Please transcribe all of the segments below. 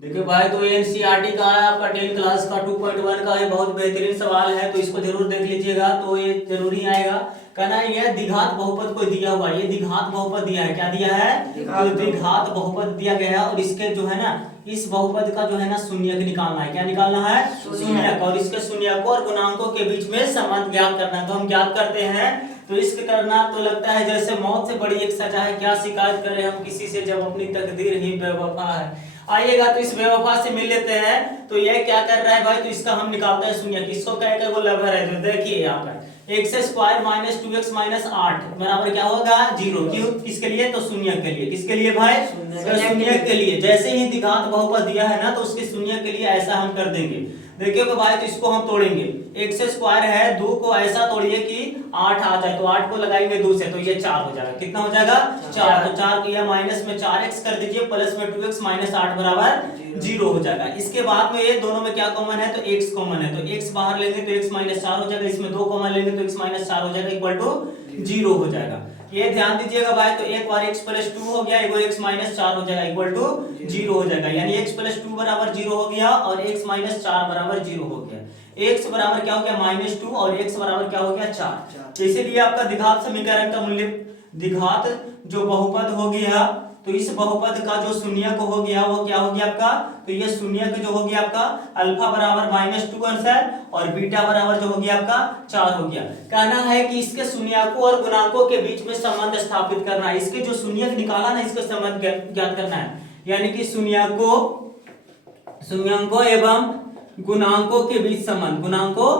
देखिए भाई, तो एनसीईआरटी का है आपका 10 क्लास का 2.1 का ये बहुत बेहतरीन सवाल है, तो इसको जरूर देख लीजिएगा। तो ये जरूरी आएगा। कहना ये द्विघात बहुपद को दिया हुआ है, ये द्विघात बहुपद दिया है। क्या दिया है? तो द्विघात बहुपद दिया गया है और इसके जो है ना, इस बहुपद का जो है ना शून्यक निकालना है। क्या निकालना है? शून्यक। और इसके शून्यकों और गुणांकों के बीच में संबंध ज्ञात करना है। तो हम ज्ञात करते हैं। तो इसके करना तो लगता है जैसे मौत से बड़ी एक सजा है, क्या शिकायत करें हम किसी से जब अपनी तकदीर ही बेवफा है। आइएगा तो इस बेवफा से मिल लेते हैं। तो ये क्या कर रहा है भाई? तो इसका हम निकालते हैं शून्य। किसको कह के वो लवर है, जो देखिए यहाँ पर x square minus 2x minus 8 बराबर क्या होगा? 0। क्यों? किसके लिए? तो शून्य के लिए। किसके लिए भाई? शून्य के लिए। जैसे ही द्विघात बहुपद दिया है ना, तो उसके शून्य के लिए ऐसा हम कर देंगे। देखिए भाई, तो इसको हम तोड़ेंगे। एक्स स्क्वायर है, 2 को ऐसा तोड़िए कि 8 आ जाए। तो 8 को लगाएंगे 2 से, तो ये 4 हो जाएगा। कितना हो जाएगा? 4। तो 4 को माइनस में 4x कर दीजिए, प्लस में 2x माइनस 8 बराबर 0 हो जाएगा। इसके बाद में ये दोनों में क्या कॉमन है? तो x कॉमन है। तो x बाहर लेंगे तो x माइनस 4 हो जाएगा। इसमें 2 कॉमन लेंगे तो x माइनस 4 हो जाएगा, इक्वल टू 0 हो जाएगा। ये ध्यान दीजिएगा भाई। तो एक बार x प्लस 2 हो गया, एक बार x माइनस 4 हो जाएगा, इक्वल टू 0 हो जाएगा। यानी x प्लस 2 बराबर 0 हो गया और x माइनस 4 बराबर 0 हो गया। x बराबर क्या हो गया? माइनस 2 और x बराबर क्या हो गया? 4। तो इसीलिए आपका द्विघात समीकरण का मूल्य, द्विघात जो बहुपद हो गया, तो इस बहुपद का जो शून्यक हो गया वो क्या हो गया आपका? तो ये शून्यक जो हो गया आपका अल्फा बराबर -2 आंसर और बीटा बराबर जो हो गया आपका 4 हो गया। कहना है कि इसके शून्यकों और गुणांकों के बीच में संबंध स्थापित करना है। इसके जो शून्यक निकाला ना, इसका संबंध ज्ञात करना है। यानी कि शून्यकों एवं गुणांकों के बीच संबंध, गुणांकों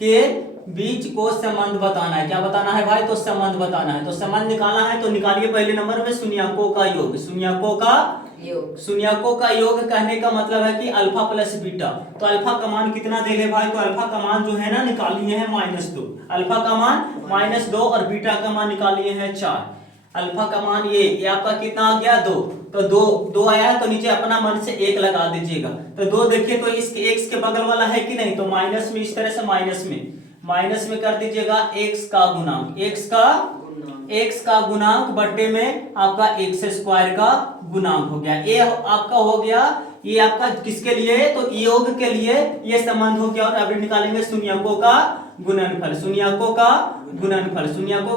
के बीच को संबंध बताना है। क्या बताना है भाई? तो संबंध बताना है। तो संबंध निकालना है तो निकालिए पहले नंबर में शून्यकों का योग। शून्यकों का योग कहने का मतलब है कि अल्फा प्लस बीटा। तो अल्फा का मान कितना दे ले भाई? तो अल्फा का मान जो है ना निकालिए है -2। अल्फा का मान -2 और बीटा का मान निकालिए है 4। अल्फा का मान ये आपका कितना आ गया? 2। तो 2 आया है तो नीचे अपना मन से 1 लगा दीजिएगा। तो 2 देखिए तो इसके x के बगल वाला है कि नहीं? तो माइनस में, इस तरह से माइनस में कर दीजिएगा x का गुणांक, x का गुणांक बट्टे में आपका x स्क्वायर का गुणांक हो गया। ये आपका हो गया, ये आपका किसके लिए है? तो योग के लिए ये संबंध हो गया। और अब निकालेंगे शून्यकों का गुणनफल। शून्यकों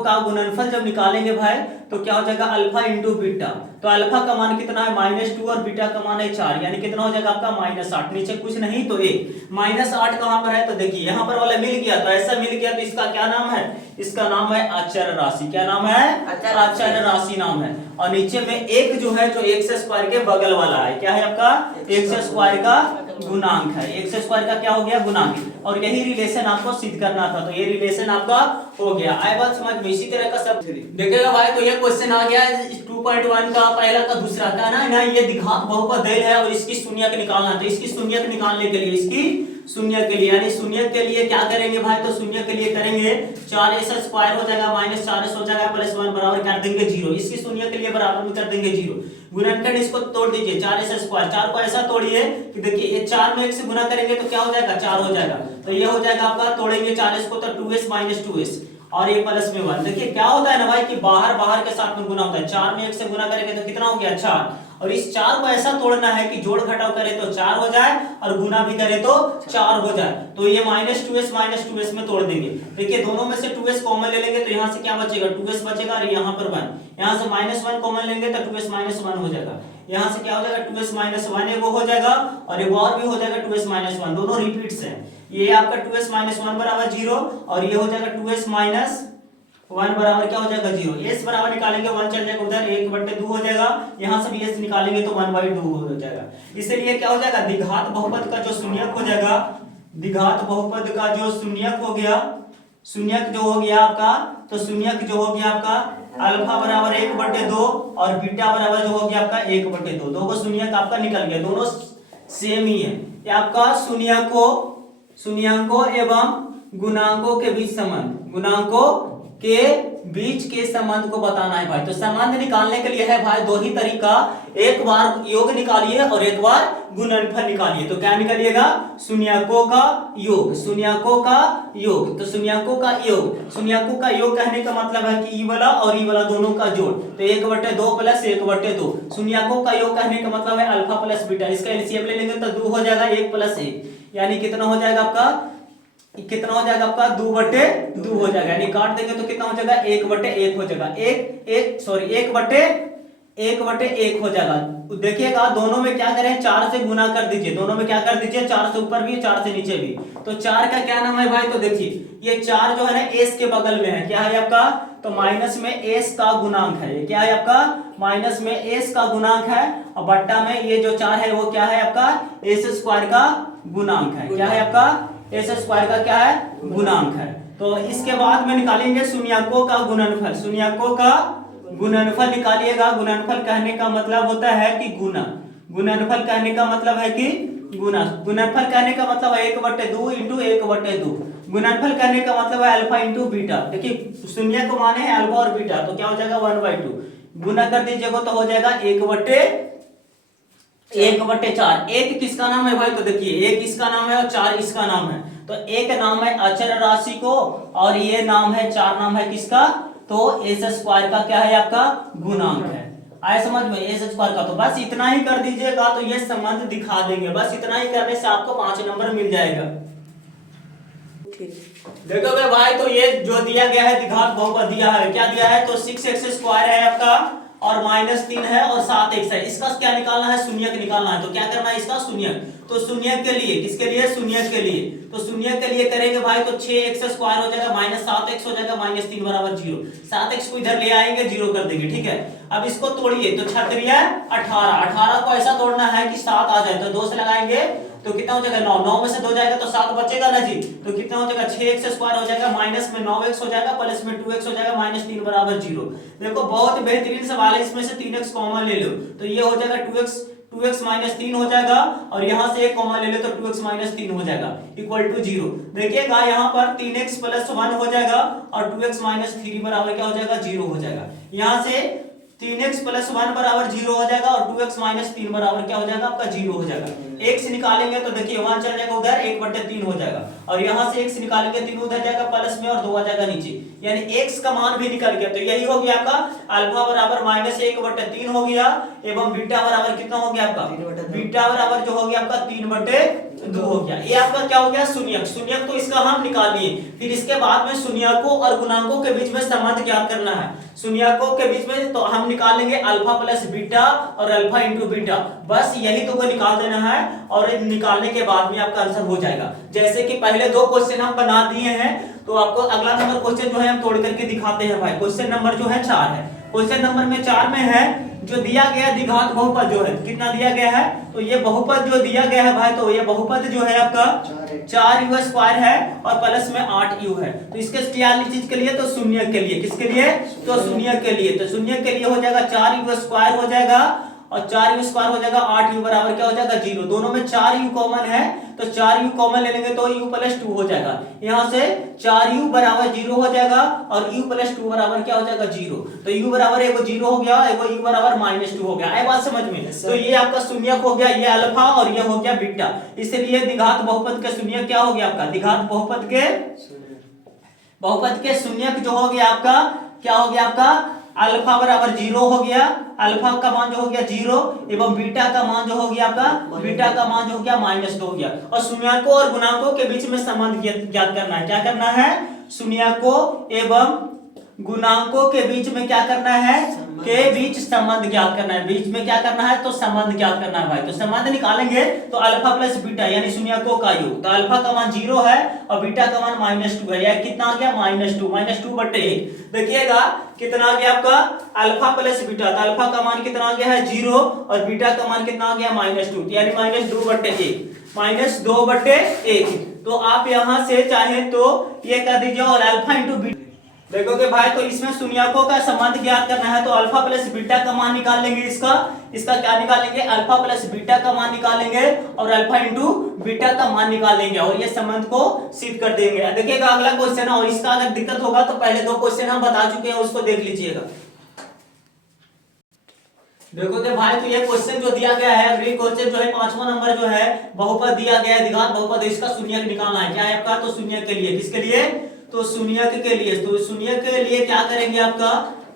का गुणनफल जब निकालेंगे भाई तो क्या हो जाएगा? Alpha into beta. तो अल्फा का मान कितना है? -2 और बीटा का मान है 4। यानी कितना हो जाएगा आपका? -8। नीचे कुछ नहीं तो 1। -8 कहां पर है? तो देखिए यहाँ पर वाला मिल गया। तो ऐसा मिल गया तो इसका क्या नाम है? इसका नाम है अचर राशि। क्या नाम है? अचर राशि नाम है। और नीचे में एक जो है, जो एक्स स्क्वायर के बगल वाला है, क्या है आपका? एक्स स्क्वायर का गुणांक है। एक्स स्क्वायर का क्या हो गया? गुणांक। और यही रिलेशन आपको सिद्ध करना था। तो ये रिलेशन आपका हो गया। आए बात समझ में? इसी तरह का सब देखिएगा भाई। तो ये क्वेश्चन आ गया 2.1 का पहला का दूसरा का ना ये द्विघात बहुपद है और इसकी शून्यक निकालना। तो इसकी शून्यक निकालने के लिए, इसकी शून्यक के लिए, यानी शून्यक के लिए क्या करेंगे भाई? तो शून्यक के लिए करेंगे 4s स्क्वायर हो जाएगा -4s हो जाएगा प्लस 1 बराबर कर देंगे 0। इसकी शून्यक के लिए बराबर में कर देंगे 0। गुणनखंड इसको तोड़ दीजिए, 4s स्क्वायर। 4 को ऐसा तोड़िए कि देखिए ये 4 में 1 से गुना करेंगे तो क्या हो जाएगा? 4 हो जाएगा। तो ये हो जाएगा आपका, तोड़ेंगे 4s को तो 2s माइनस 2s और ये प्लस में 1। देखिए क्या होता है ना भाई कि बाहर के साथ में गुना होता है। 4 में 1 से गुना करेंगे तो कितना हो गया? 4। और इस 4 को ऐसा तोड़ना है कि जोड़ घटाव करे तो 4 हो जाए और गुना भी करे तो 4 हो जाए। तो ये -2s में तोड़ देंगे। देखिए दोनों में से 2s कॉमन ले लेंगे तो यहाँ से क्या बचेगा? 2s बचेगा और यहाँ पर 1। यहाँ से -1 कॉमन लेंगे तो 2s माइनस 1 हो जाएगा। यहाँ से क्या हो जाएगा? 2s माइनस 1 एगो हो जाएगा और एक और भी हो जाएगा 2s माइनस 1। दोनों रिपीट्स हैं। ये आपका 2s माइनस 1 बराबर 0 और ये हो जाएगा 2s माइनस 1 बराबर क्या हो जाएगा? 0। s बराबर निकालेंगे 1 चल जाएगा उधर, 1/2 हो जाएगा। यहाँ से भी s निकालेंगे तो 1/2 हो जाएगा। इसलिए क्या हो जाएगा? द्विघात बहुपद का जो शून्यक हो जाएगा, द्विघात बहुपद का जो शून्यक हो गया, शून्यक जो हो गया आपका, तो शून्यक जो हो गया आपका अल्फा बराबर 1/2 और बीटा बराबर जो हो गया आपका 1/2। दो को शून्यक आपका निकल गया, दोनों सेम ही है। ये आपका शून्यकों एवं गुणांकों के बीच संबंध, गुणांकों के बीच के संबंध को बताना है भाई। तो संबंध निकालने के लिए है भाई दो ही तरीका, एक बार योग निकालिए और एक बार गुणनफल निकालिए। तो क्या निकालिएगा, शून्यकों का योग, शून्यकों का योग। तो शून्यकों का योग, शून्यकों का योग कहने का मतलब है कि ई वाला और ई वाला दोनों का जोड़, तो 1/2 प्लस 1/2। शून्यकों का योग कहने का मतलब है अल्फा प्लस बीटा, इसका एलसीएम ले लेंगे तो 2 हो जाएगा, 1 + 1 यानी कितना हो जाएगा आपका, कितना हो जाएगा आपका 2/2 हो जाएगा, यानी काट देंगे तो कितना हो जाएगा 1/1 हो जाएगा, 1/1 हो जाएगा। देखिएगा दोनों में क्या करें, 4 से गुना कर दीजिए, दोनों में क्या कर दीजिए, 4 से ऊपर भी 4 से नीचे भी। तो 4 का क्या नाम है भाई, तो देखिए ये 4 जो है ना एस के बगल में है, क्या है आपका, तो माइनस में एस का गुणांक है, ये क्या है आपका, माइनस में एस का गुणांक है, और बट्टा में ये जो 4 है वो क्या है आपका s² का गुणांक है, क्या है आपका s² का क्या है गुणांक है। तो इसके बाद में निकालेंगे शून्यकों का गुणनफल, शून्यकों का गुणनफल निकालिएगा। गुणनफल कहने का मतलब होता है कि गुना, गुणनफल कहने का मतलब है कि गुना, गुणनफल कहने का मतलब है 1/2 × 1/2। गुणनफल कहने का मतलब है अल्फा इंटू बीटा। देखिए शून्य को माने है अल्फा और बीटा, तो क्या हो जाएगा 1/2, गुना कर दीजिएगा तो हो जाएगा 1/4। एक किसका नाम है भाई, तो देखिए एक इसका नाम है और 4 इसका नाम है। तो एक नाम है अचर राशि को और ये नाम है 4 नाम है किसका, तो s² का क्या है आपका गुणांक है। आए समझ में, s² का। तो बस इतना ही कर दीजिएगा तो ये संबंध दिखा देंगे, बस इतना ही करने से आपको 5 नंबर मिल जाएगा। देखोगे भाई तो ये जो दिया गया है द्विघात बहुपद दिया है, क्या दिया है, तो 6x² है आपका और -3 है और 7x है। इसका क्या निकालना है, शून्यक निकालना है। तो क्या करना है इसका शून्यक, तो शून्यक के लिए, किसके लिए, शून्यक के लिए। तो शून्यक के लिए करेंगे भाई तो 6x² हो जाएगा, -7x हो जाएगा, -3 = 0। 7x को इधर ले आएंगे, 0 कर देंगे, ठीक है। अब इसको तोड़िए, तो 6 × 18, 18 को ऐसा तोड़ना है कि 7 आ जाए, तो 2 से लगाएंगे तो कितना हो जाएगा 9, 9 में से 2 जाएगा तो 7 बचेगा ना जी। तो कितना हो जाएगा 6x² हो जाएगा, माइनस में 9x हो जाएगा, प्लस में 2x हो जाएगा, -3 = 0। देखो बहुत बेहतरीन सवाल है, इसमें से 3x कॉमन ले लो तो ये हो जाएगा 2x -3 हो जाएगा, और यहां से 1 कॉमन ले लो तो 2x - 3 हो जाएगा = 0। देखिएगा यहाँ पर 3x + 1 हो जाएगा और 2x - 3 बराबर क्या हो जाएगा 0 हो जाएगा। यहाँ से 3x + 1 बराबर 0 हो जाएगा और 2x - 3 बराबर क्या हो जाएगा आपका 0 हो जाएगा। एक से निकालेंगे तो देखिए 1 चला जाएगा उधर, 1/3 हो जाएगा, और यहाँ से 1 से निकालेंगे 3 उधर जाएगा प्लस में और 2 आ जाएगा नीचे, यानी x का मान भी निकल गया। तो यही हो गया आपका अल्फा बराबर -1/3 हो गया, एवं बीटा बराबर कितना हो गया आपका, बीटा बराबर जो हो गया आपका 3/2 हो गया। ये आपका क्या हो गया शून्यक। शून्यक तो इसका हम निकाल लिए, फिर इसके बाद में शून्यकों और गुणांकों के बीच में संबंध ज्ञात करना है। शून्यकों के बीच में तो हम निकाल लेंगे अल्फा प्लस बीटा और अल्फा इंटू बीटा, बस यही तो को निकाल देना है और निकालने के बाद में आपका आंसर हो जाएगा। जैसे कि पहले 2 क्वेश्चन हम बना दिए हैं, तो आपको अगला नंबर क्वेश्चन जो है हम तोड़ करके दिखाते हैं भाई। क्वेश्चन नंबर जो है 4 है। क्वेश्चन नंबर में 4 में है जो दिया गया द्विघात बहुपद जो है कितना दिया गया है, तो ये बहुपद जो दिया गया है भाई, तो ये बहुपद जो है आपका 4u² है और प्लस में 8u है। तो इसके क्या चीज के लिए, तो शून्यक के लिए, किसके लिए, तो शून्यक के लिए। तो शून्यक के लिए हो जाएगा 4u² हो जाएगा और 4u² हो जाएगा, 8u बराबर क्या हो जाएगा 0। दोनों में 4u कॉमन है, तो 4u कॉमन ले लेंगे तो u + 2 हो जाएगा। यहाँ से 4u बराबर 0 हो जाएगा और u + 2 बराबर क्या हो जाएगा 0। तो u बराबर एगो 0 हो गया, एगो u बराबर -2 हो गया। बात समझ में, तो ये आपका शून्यक हो गया, ये अल्फा और ये हो गया बीटा। इसलिए द्विघात बहुपद के शून्यक क्या हो गया आपका, द्विघात बहुपद के शून्यक जो हो गया आपका क्या हो गया आपका, अल्फा बराबर 0 हो गया, अल्फा का मान जो हो गया 0, एवं बीटा का मान जो हो गया आपका, बीटा का मान जो हो गया -2 हो गया। और शून्यकों और गुणांकों के बीच में संबंध ज्ञात करना है। क्या करना है, शून्यकों एवं गुणांकों के बीच में क्या करना है, के बीच संबंध ज्ञात करना है। बीच में क्या करना है, तो संबंध ज्ञात करना है भाई। तो संबंध निकालेंगे तो अल्फा प्लस बीटा यानी शून्यकों का योग, तो अल्फा का मान 0 है और बीटा का मान -2 है, यानी कितना आ गया -2/1। देखिएगा कितना आ गया आपका अल्फा प्लस बीटा, तो अल्फा का मान कितना आ गया है 0 और बीटा का मान कितना आ गया -2, यानी -2/1। तो आप यहां से चाहे तो ये कर दीजिए और अल्फा इंटू बीटा, देखोगे भाई तो इसमें शून्यकों का संबंध ज्ञात करना है, तो अल्फा प्लस बीटा का मान निकाल लेंगे। इसका क्या निकालेंगे, अल्फा प्लस बीटा का मान निकालेंगे और अल्फा इंटू बीटा का मान निकालेंगे और ये संबंध को सिद्ध कर देंगे। देखिएगा अगला क्वेश्चन, और इसका अगर दिक्कत होगा तो पहले 2 क्वेश्चन हम बता चुके हैं, उसको देख लीजिएगा। देखोगे भाई तो ये क्वेश्चन जो दिया गया है, अगली क्वेश्चन जो है 5वां नंबर जो है, बहुपद दिया गया है, द्विघात बहुपद, इसका शून्यक निकालना है। क्या है आपका, तो शून्यक के लिए, किसके लिए, तो शून्यक के लिए। तो शून्यक के लिए क्या करेंगे, आपका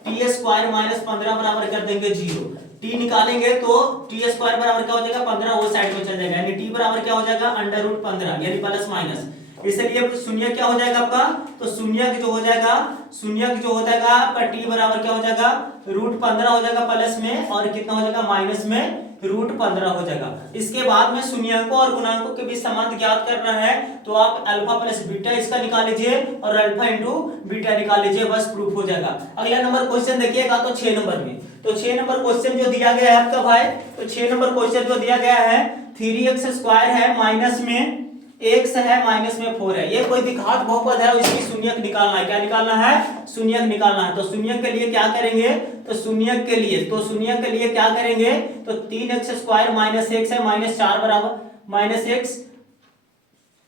टी स्क्वायर माइनस 15 बराबर कर देंगे 0। टी निकालेंगे तो टी स्क्वायर बराबर क्या हो जाएगा 15, वो साइड में चल जाएगा, यानी टी बराबर क्या हो जाएगा अंडर रूट 15, यानी प्लस माइनस। इसलिए शून्यक क्या हो जाएगा आपका, तो शून्यक जो हो जाएगा, शून्यक जो हो जाएगा आपका टी बराबर क्या हो जाएगा रूट 15 हो जाएगा प्लस में, और कितना हो जाएगा माइनस में रूट 15 हो जाएगा। इसके बाद में शून्यकों और गुणांकों के बीच संबंध ज्ञात करना है, तो आप अल्फा प्लस बीटा इसका निकाल लीजिए और अल्फा इंटू बीटा निकाल लीजिए, बस प्रूफ हो जाएगा। अगला नंबर क्वेश्चन देखिएगा, तो 6 नंबर में, तो 6 नंबर क्वेश्चन जो दिया गया है आपका भाई, तो 6 नंबर क्वेश्चन जो दिया गया है 3x स्क्वायर है, माइनस में x है, माइनस में 4 है, ये कोई द्विघात बहुपद है और इसकी शून्यक निकालना है। क्या निकालना है, शून्यक निकालना है। तो शून्यक के लिए क्या करेंगे, तो शून्यक के लिए, तो शून्यक के लिए क्या करेंगे, तो 3x स्क्वायर माइनस x है, माइनस 4 बराबर माइनस x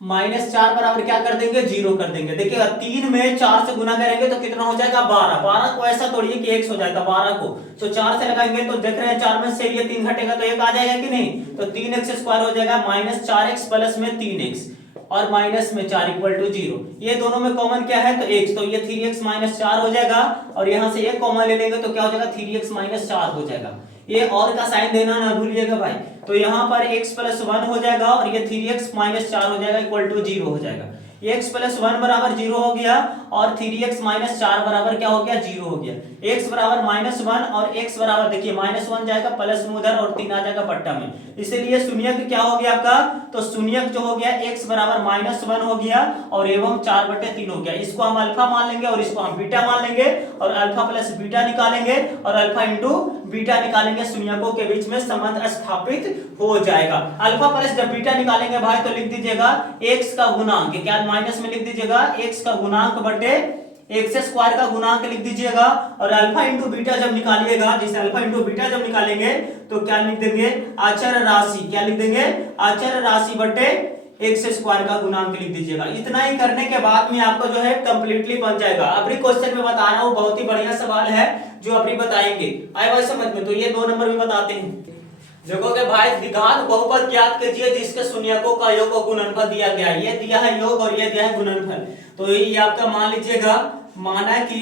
माइनस 4 बराबर क्या कर देंगे 0 कर देंगे। देखिएगा 3 में 4 से गुना करेंगे तो कितना हो जाएगा 12। 12 को ऐसा थोड़ी है कि x हो जाएगा, 12 को तो 4 से लगाएंगे तो देख रहे हैं 4 में से ये 3 घटेगा तो 1 आ जाएगा कि नहीं, तो 3x स्क्वायर हो जाएगा माइनस 4x प्लस में 3x और माइनस में 4 इक्वल टू 0। ये दोनों में कॉमन क्या है, तो x, तो ये 3x माइनस 4 हो जाएगा और यहां से एक कॉमन ले लेंगे तो क्या हो जाएगा 3x माइनस 4 हो जाएगा। ये और का साइन देना ना भूलिएगा भाई, तो यहाँ पर x प्लस 1 हो जाएगा और ये 3x माइनस 4 हो जाएगा इक्वल टू 0 हो जाएगा। x प्लस 1 बराबर 0 हो गया और 3x माइनस 4 बराबर क्या हो गया 0 हो गया। x बराबर माइनस 1 और x बराबर देखिए माइनस 1 जाएगा प्लस में उधर और 3 आ जाएगा पट्टा में, इसलिए शून्यक क्या हो गया आपका, तो शून्यक जो हो गया x बराबर माइनस 1 हो गया और एवं 4/3 हो गया। इसको हम अल्फा मान लेंगे और इसको हम बीटा मान लेंगे और अल्फा प्लस बीटा निकालेंगे और अल्फा इंटू बीटा निकालेंगे, शून्यकों के बीच में संबंध स्थापित हो जाएगा। अल्फा प्लस जब बीटा निकालेंगे भाई तो लिख दीजिएगा x का गुणांक, क्या माइनस में लिख दीजिएगा x का गुणांक बटे x स्क्वायर का गुणांक लिख दीजिएगा और अल्फा इंटू बीटा जब निकालिएगा, जैसे अल्फा इंटू बीटा जब निकालेंगे तो क्या लिख देंगे अचर राशि, क्या लिख देंगे अचर राशि बटे x स्क्वायर का गुणांक लिख दीजिएगा। इतना ही करने के बाद में आपको जो है कंप्लीटली बन जाएगा। अभी क्वेश्चन में बता रहा हूँ, बहुत ही बढ़िया सवाल है जो अभी बताएंगे, आए भाई समझ में। तो ये 2 नंबर में बताते हैं। देखोगे भाई द्विघात बहुपद ज्ञात कीजिए जिसके शून्यकों का योग और गुणनफल दिया गया है। ये दिया है योग और ये दिया है गुणनफल। तो ये आपका मान लीजिएगा, माना कि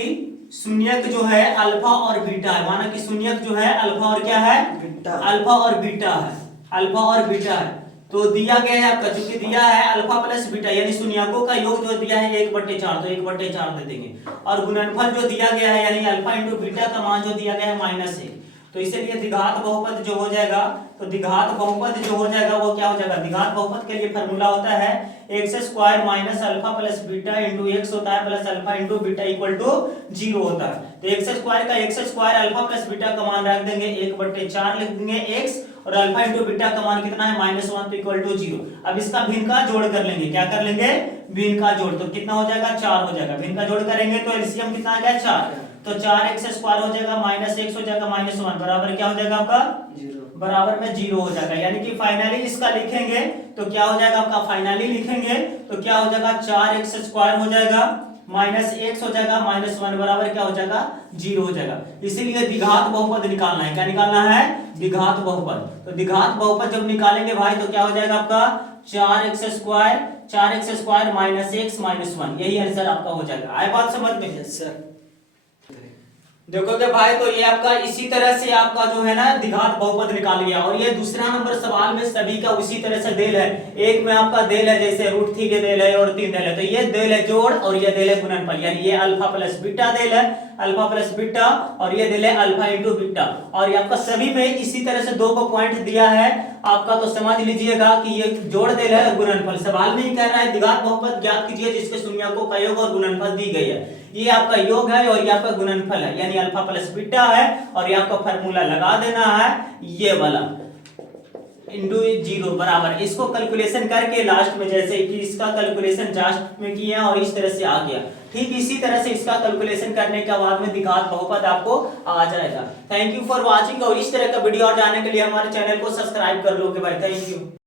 शून्यक जो है अल्फा और बीटा है, माना कि शून्यक जो है अल्फा और क्या है बीटा, अल्फा और बीटा है, अल्फा और बीटा है। तो दिया गया है आपका, चूंकि दिया है अल्फा प्लस बीटा यानी शून्यकों का योग जो दिया है 1/4, तो 1/4 दे देंगे और गुणनफल जो दिया गया है यानी अल्फा इंटू बीटा का मान जो दिया गया है -1, तो इसलिए द्विघात बहुपद जो हो जाएगा, तो द्विघात बहुपद जो हो जाएगा वो क्या हो जाएगा, द्विघात बहुपद के लिए फॉर्मूला होता है x square minus alpha plus beta into x होता है plus alpha into beta equal to 0 होता है। तो x स्क्वायर का x square alpha plus beta का मान रख देंगे 1/4 लिख देंगे x और अल्फा इंटू बीटा का मान कितना है -1 तो इक्वल टू 0। अब इसका भिन्न का जोड़ कर लेंगे, क्या कर लेंगे भिन्न का जोड़, तो कितना हो जाएगा 4 हो जाएगा। भिन्न का जोड़ करेंगे तो एलसीएम कितना आ गया 4, तो 4x स्क्वायर हो जाएगा -x हो जाएगा -1 बराबर क्या हो जाएगा आपका 0, बराबर में 0 हो जाएगा। यानी कि फाइनली इसका लिखेंगे तो क्या हो जाएगा आपका, फाइनली लिखेंगे तो क्या हो जाएगा 4x स्क्वायर हो जाएगा -x हो जाएगा -1 बराबर क्या हो जाएगा 0 हो जाएगा। इसीलिए द्विघात बहुपद निकालना है। क्या निकालना है, द्विघात बहुपद। तो द्विघात बहुपद जब निकालेंगे भाई तो क्या हो जाएगा आपका 4x स्क्वायर -x -1, यही आंसर आपका हो जाएगा। आए बात समझ में? Yes sir. देखोगे भाई तो ये आपका इसी तरह से आपका जो है ना द्विघात बहुपद निकाल लिया। और ये दूसरा नंबर सवाल में सभी का उसी तरह से देल है। एक में आपका देल है जैसे √3 देल है और 3 देल है, तो ये देल है जोड़ और ये देल है गुणनफल, यानी ये अल्फा प्लस बीटा देल है, अल्फा प्लस बीटा, और ये देल है अल्फा इंटू बीटा। और ये आपका सभी में इसी तरह से 2 को पॉइंट दिया है आपका, तो समझ लीजिएगा कि ये जोड़ देल है गुणनफल। सवाल में ही कह रहा है द्विघात बहुपद ज्ञात कीजिए जिसके शून्यकों का योग और गुणनफल दी गई है। ये आपका योग है और ये आपका गुणनफल है, यानी अल्फा प्लस बीटा है और ये आपका फार्मूला लगा देना है ये वाला। इंटू 0 बराबर, इसको कैलकुलेशन करके लास्ट में जैसे कि इसका कैलकुलेशन लास्ट में किए हैं और इस तरह से आ गया, ठीक इसी तरह से इसका कैलकुलेशन करने के बाद में द्विघात बहुपद आपको आ जाएगा। थैंक यू फॉर वाचिंग, और इस तरह का वीडियो और जानने के लिए हमारे चैनल को सब्सक्राइब कर लोगे भाई। Thank you.